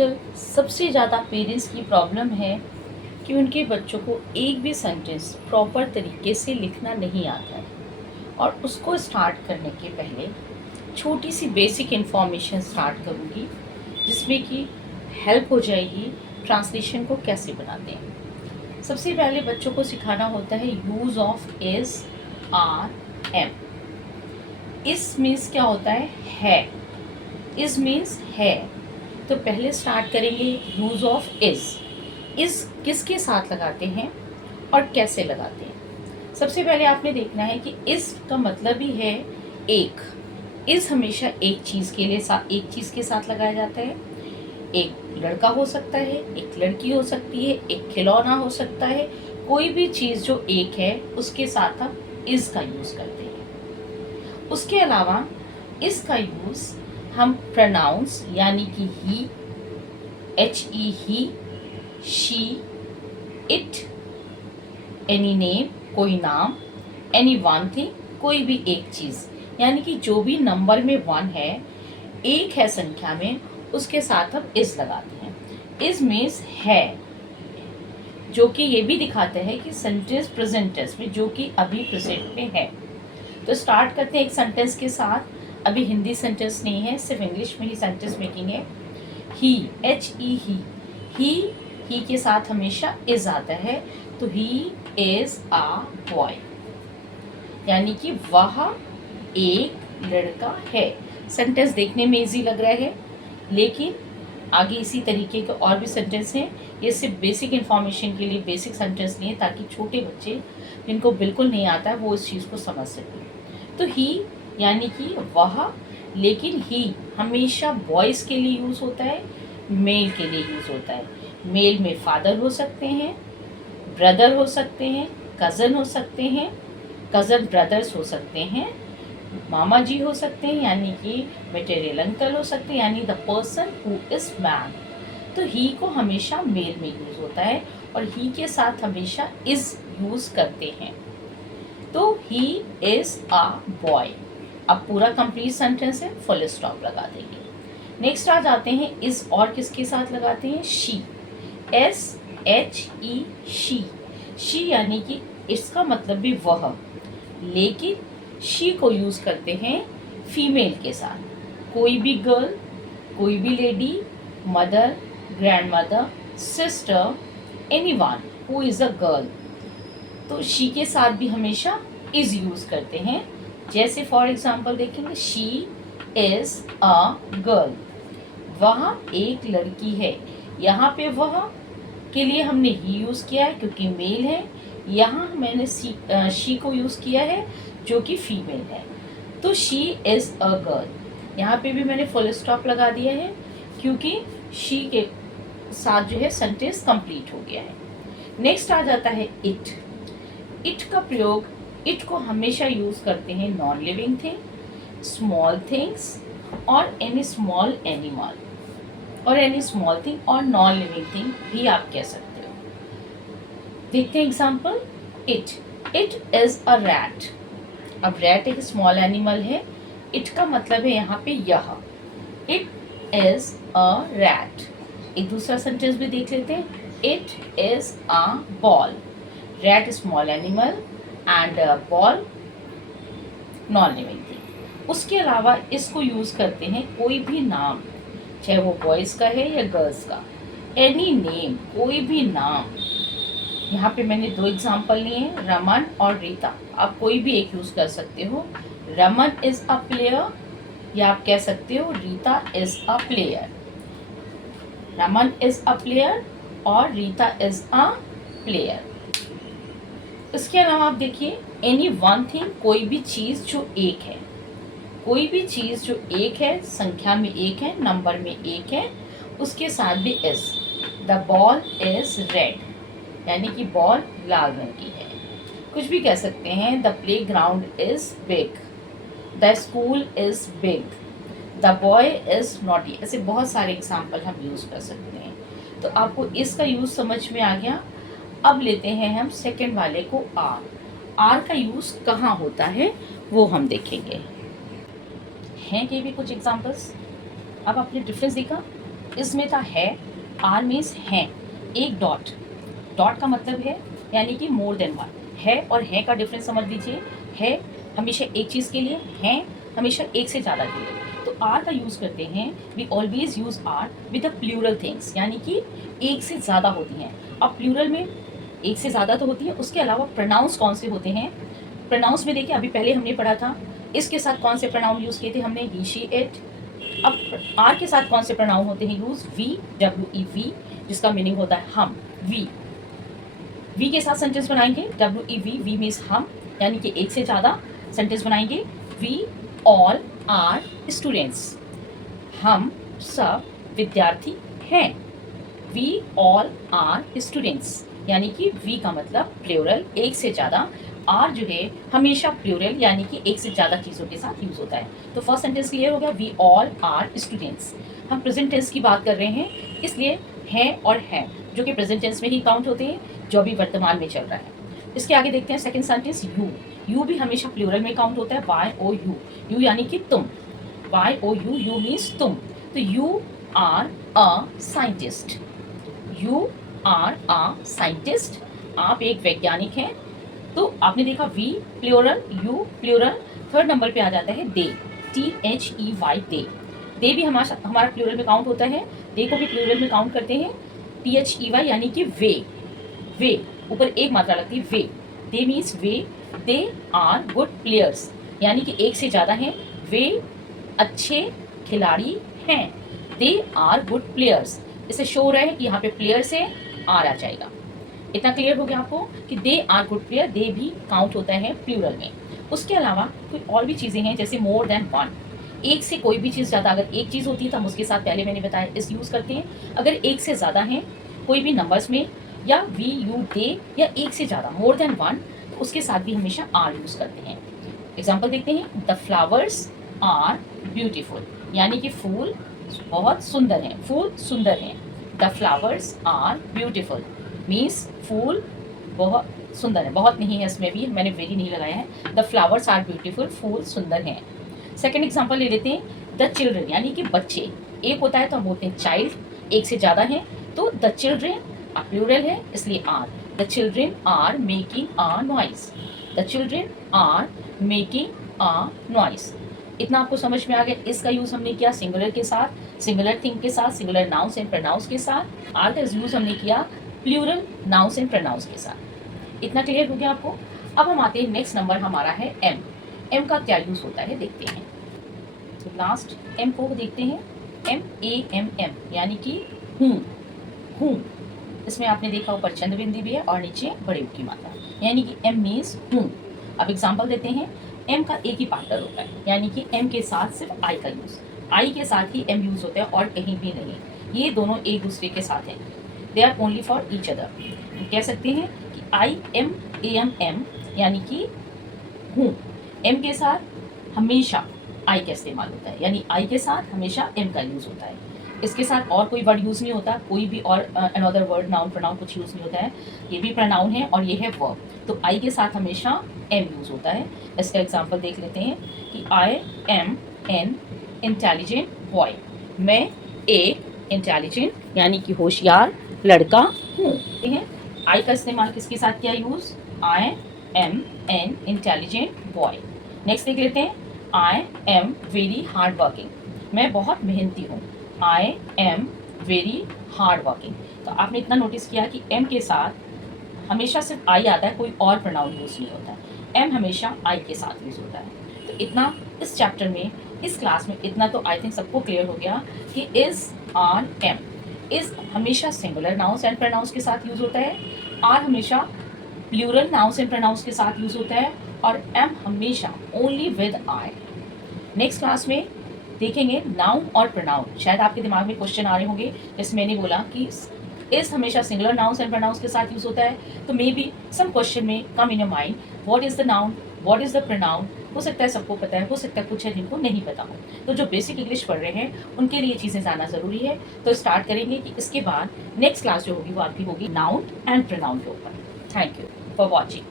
आजकल सबसे ज़्यादा पेरेंट्स की प्रॉब्लम है कि उनके बच्चों को एक भी सेंटेंस प्रॉपर तरीके से लिखना नहीं आता है। और उसको स्टार्ट करने के पहले छोटी सी बेसिक इन्फॉर्मेशन स्टार्ट करूँगी, जिसमें कि हेल्प हो जाएगी ट्रांसलेशन को कैसे बनाते हैं। सबसे पहले बच्चों को सिखाना होता है use of is, are, am. Is means क्या होता है। इज़ मीन्स है। तो पहले स्टार्ट करेंगे यूज़ ऑफ इज़ किसके साथ लगाते हैं और कैसे लगाते हैं। सबसे पहले आपने देखना है कि इज़ का मतलब ही है एक। इज़ हमेशा एक चीज़ के साथ लगाया जाता है। एक लड़का हो सकता है, एक लड़की हो सकती है, एक खिलौना हो सकता है। कोई भी चीज़ जो एक है उसके साथ हम इज़ का यूज़ करते हैं। उसके अलावा इज़ का यूज़ हम प्रोनाउंस यानी कि ही, ही, शी, इट, एनी नेम कोई नाम, एनी वन थिंग कोई भी एक चीज़, यानी कि जो भी नंबर में वन है, एक है संख्या में, उसके साथ हम इस लगाते हैं। इस मीन्स है, जो कि ये भी दिखाते हैं कि सेंटेंस प्रेजेंट टेंस में, जो कि अभी प्रेजेंट में है। तो स्टार्ट करते हैं एक सेंटेंस के साथ। अभी हिंदी सेंटेंस नहीं है, सिर्फ इंग्लिश में ही सेंटेंस मेकिंग है। ही, ही के साथ हमेशा इज आता है। तो ही इज अ बॉय, यानी कि वह एक लड़का है। सेंटेंस देखने में इजी लग रहा है, लेकिन आगे इसी तरीके के और भी सेंटेंस हैं। ये सिर्फ बेसिक इन्फॉर्मेशन के लिए बेसिक सेंटेंस नहीं है, ताकि छोटे बच्चे जिनको बिल्कुल नहीं आता है वो इस चीज़ को समझ सकें। तो ही यानी कि वह, लेकिन ही हमेशा बॉयज़ के लिए यूज़ होता है, मेल के लिए यूज़ होता है। मेल में फादर हो सकते हैं, ब्रदर हो सकते हैं, कज़न हो सकते हैं, कज़न ब्रदर्स हो सकते हैं, मामा जी हो सकते हैं, यानी कि मेटेरियल अंकल हो सकते हैं, यानी the person who is man. तो ही को हमेशा मेल में यूज़ होता है और ही के साथ हमेशा इज़ यूज़ करते हैं। तो ही इज़ अ बॉय। अब पूरा कंप्लीट सेंटेंस है, फुल स्टॉप लगा देंगे। नेक्स्ट आ जाते हैं इज़ और किसके साथ लगाते हैं, शी, SHE, शी यानी कि इसका मतलब भी वह, लेकिन शी को यूज़ करते हैं फीमेल के साथ। कोई भी गर्ल, कोई भी lady, mother, grandmother, sister, anyone who is a girl, तो शी के साथ भी हमेशा इज़ यूज़ करते हैं। जैसे फॉर एग्जांपल देखेंगे, शी इज़ अ गर्ल, वह एक लड़की है। यहाँ पे वह के लिए हमने ही यूज़ किया है क्योंकि मेल है। यहाँ मैंने शी को यूज़ किया है जो कि फीमेल है। तो शी इज़ अ गर्ल, यहाँ पे भी मैंने फुल स्टॉप लगा दिया है क्योंकि शी के साथ जो है सेंटेंस कंप्लीट हो गया है। नेक्स्ट आ जाता है इट। इट का प्रयोग, इट को हमेशा यूज़ करते हैं non living thing, small things और एनी स्मॉल एनिमल, और एनी स्मॉल थिंग और नॉन लिविंग थिंग भी आप कह सकते हो। देखते हैं example. It is a rat. अब रैट एक स्मॉल एनिमल है, इट का मतलब है यहाँ पे यह। It is a rat. एक दूसरा सेंटेंस भी देख लेते हैं। It is a ball. Rat small animal and ball non living thing. उसके अलावा इसको यूज़ करते हैं कोई भी नाम, चाहे वो बॉयज़ का है या गर्ल्स का। एनी नेम, कोई भी नाम। यहाँ पे मैंने 2 एग्जाम्पल लिए हैं, रमन और रीता। आप कोई भी एक यूज़ कर सकते हो। रमन इज़ अ प्लेयर, या आप कह सकते हो Rita is a player. Raman is a player और रीता इज़ अ प्लेयर। इसके अलावा आप देखिए, एनी वन थिंग, कोई भी चीज़ जो एक है। कोई भी चीज़ जो एक है, संख्या में एक है, नंबर में एक है, उसके साथ भी is. The ball is red, यानी कि बॉल लाल रंग की है। कुछ भी कह सकते हैं। The play ground is big, the school is big, the boy is naughty. ऐसे बहुत सारे एग्जाम्पल हम यूज़ कर सकते हैं। तो आपको इसका यूज़ समझ में आ गया। अब लेते हैं हम सेकेंड वाले को, आर। आर का यूज़ कहाँ होता है वो हम देखेंगे। हैं ये भी कुछ एग्जाम्पल्स। अब आपने डिफरेंस देखा, इसमें था है, आर मीन्स हैं, एक डॉट, डॉट का मतलब है यानी कि मोर देन वन, है और है का डिफरेंस समझ लीजिए, है हमेशा एक चीज़ के लिए, हैं हमेशा एक से ज़्यादा के लिए। तो आर का यूज़ करते हैं, we always use are with the plural things, यानी कि एक से ज़्यादा होती हैं। अब प्लूरल में एक से ज़्यादा तो होती है, उसके अलावा प्रोनाउंस कौन से होते हैं? प्रोनाउंस में देखिए, अभी पहले हमने पढ़ा था, इसके साथ कौन से प्रोनाउन यूज़ किए थे हमने? ही, शी, इट। अब आर के साथ कौन से प्रोनाउन होते हैं यूज़? वी, WEV, जिसका मीनिंग होता है हम, वी। वी के साथ सेंटेंस बनाएंगे, WEV, वी मीन्स हम, यानी कि एक से ज़्यादा। सेंटेंस बनाएंगे, वी ऑल आर स्टूडेंट्स, हम सब विद्यार्थी हैं। वी ऑल आर स्टूडेंट्स, यानी कि वी का मतलब प्लूरल, एक से ज़्यादा। आर जो है हमेशा प्लूरल, यानी कि एक से ज़्यादा चीज़ों के साथ यूज़ होता है। तो फर्स्ट सेंटेंस क्लियर हो गया, वी ऑल आर स्टूडेंट्स। हम प्रेजेंट टेंस की बात कर रहे हैं, इसलिए हैं और हैं जो कि प्रेजेंट टेंस में ही काउंट होते हैं, जो अभी वर्तमान में चल रहा है। इसके आगे देखते हैं सेकंड सेंटेंस, यू। यू भी हमेशा प्लूरल में काउंट होता है, YOU, यू यानी कि तुम, YOU, यू मीन्स तुम। तो you are a scientist, you are a scientist, आप एक वैज्ञानिक हैं। तो आपने देखा we plural, you plural. Third number पे आ जाता है दे, THEY, दे। दे भी हमारा प्लूरल में काउंट होता है, दे को भी प्लूरल में काउंट करते हैं, THEY यानी कि वे, वे ऊपर एक मात्रा लगती है, वे। दे मीन्स वे, दे आर गुड प्लेयर्स, यानी कि एक से ज़्यादा हैं, वे अच्छे खिलाड़ी हैं। दे आर गुड प्लेयर्स, इसे शो हो रहा है कि यहाँ पे प्लेयर से आर आ जाएगा। इतना क्लियर हो गया आपको कि दे आर गुड प्लेयर, दे भी काउंट होता है प्लूरल में। उसके अलावा कोई और भी चीज़ें हैं, जैसे मोर देन वन, एक से कोई भी चीज़ ज़्यादा, अगर एक चीज़ होती है तो हम उसके साथ पहले मैंने बताया इस यूज़ करते हैं। अगर एक से ज़्यादा हैं कोई भी नंबर्स में, या वी, यू, दे, या एक से ज़्यादा मोर देन वन, तो उसके साथ भी हमेशा आर यूज़ करते हैं। एग्जाम्पल देखते हैं, द फ्लावर्स आर ब्यूटीफुल, यानी कि फूल बहुत सुंदर हैं, फूल सुंदर हैं। The flowers are beautiful means फूल बहुत सुंदर है, बहुत नहीं है इसमें भी, मैंने वेरी नहीं लगाया है। द फ्लावर्स आर ब्यूटीफुल, फूल सुंदर हैं। सेकेंड एग्जाम्पल ले लेते हैं, द चिल्ड्रन, यानी कि बच्चे, एक होता है तो हम बोलते हैं चाइल्ड, एक से ज़्यादा है तो द चिल्ड्रन प्लूरल है इसलिए are. The children are making a noise, the children are making a noise. इतना आपको समझ में आ गया। इसका यूज़ हमने किया सिंगुलर के साथ, सिंगुलर थिंग के साथ, सिंगुलर नाउन्स एंड प्रोनाउंस के साथ। आर का यूज़ हमने किया प्लूरल नाउन्स एंड प्रोनाउंस के साथ। इतना क्लियर हो गया आपको। अब हम आते हैं, नेक्स्ट नंबर हमारा है एम। एम का क्या यूज़ होता है देखते हैं। तो लास्ट एम को देखते हैं, MAMM, यानी कि हूँ, हूँ। इसमें आपने देखा ऊपर चंद्र बिंदी भी है और नीचे बड़े की मात्रा, यानी कि एम मीन्स हूँ। अब एग्जाम्पल देते हैं, एम का एक ही पार्टनर होता है, यानी कि एम के साथ सिर्फ आई का यूज़, आई के साथ ही एम यूज़ होता है और कहीं भी नहीं। ये दोनों एक दूसरे के साथ हैं, they are only for each other. कह सकते हैं कि IMAMM, यानी कि हूँ। एम के साथ हमेशा आई का इस्तेमाल होता है, यानी आई के साथ हमेशा एम का यूज़ होता है। इसके साथ और कोई वर्ड यूज़ नहीं होता, कोई भी और अनदर वर्ड, नाउन प्रोनाउन कुछ यूज़ नहीं होता है। ये भी प्रोनाउन है और ये है वर्ब, तो आई के साथ हमेशा एम यूज़ होता है। इसका एग्जांपल देख लेते हैं कि I am an intelligent boy, मैं एक इंटेलिजेंट यानी कि होशियार लड़का हूँ। आई का इस्तेमाल किसके साथ किया use? I am an intelligent boy. Next देख लेते हैं, I am very hard working, मैं बहुत मेहनती हूँ। I am very hard working. तो आपने इतना नोटिस किया कि एम के साथ हमेशा सिर्फ आई आता है, कोई और प्रोनाउन यूज़ नहीं होता है। एम हमेशा आई के साथ यूज़ होता है। तो इतना इस चैप्टर में, इस क्लास में इतना तो आई थिंक सबको क्लियर हो गया कि इज़, आर, एम। इज़ हमेशा सिंगुलर नाउन्स एंड प्रोनाउंस के साथ यूज़ होता है, आर हमेशा प्लूरल नाउन्स एंड प्रोनाउंस के साथ यूज़ होता है, और एम हमेशा only with I. Next class में देखेंगे नाउन और प्रोनाउन। शायद आपके दिमाग में क्वेश्चन आ रहे होंगे, जैसे मैंने बोला कि इस हमेशा सिंगुलर नाउन्स एंड प्रोनाउंस के साथ यूज़ होता है, तो मे बी सम क्वेश्चन में come in your mind, what is the noun, what is the pronoun. हो सकता है सबको पता है, हो सकता है कुछ है जिनको नहीं पता हो। तो जो बेसिक इंग्लिश पढ़ रहे हैं उनके लिए चीज़ें जानना ज़रूरी है। तो स्टार्ट करेंगे कि इसके बाद नेक्स्ट क्लास जो होगी वो आपकी होगी नाउन एंड प्रोनाउन के ऊपर। Thank you for watching.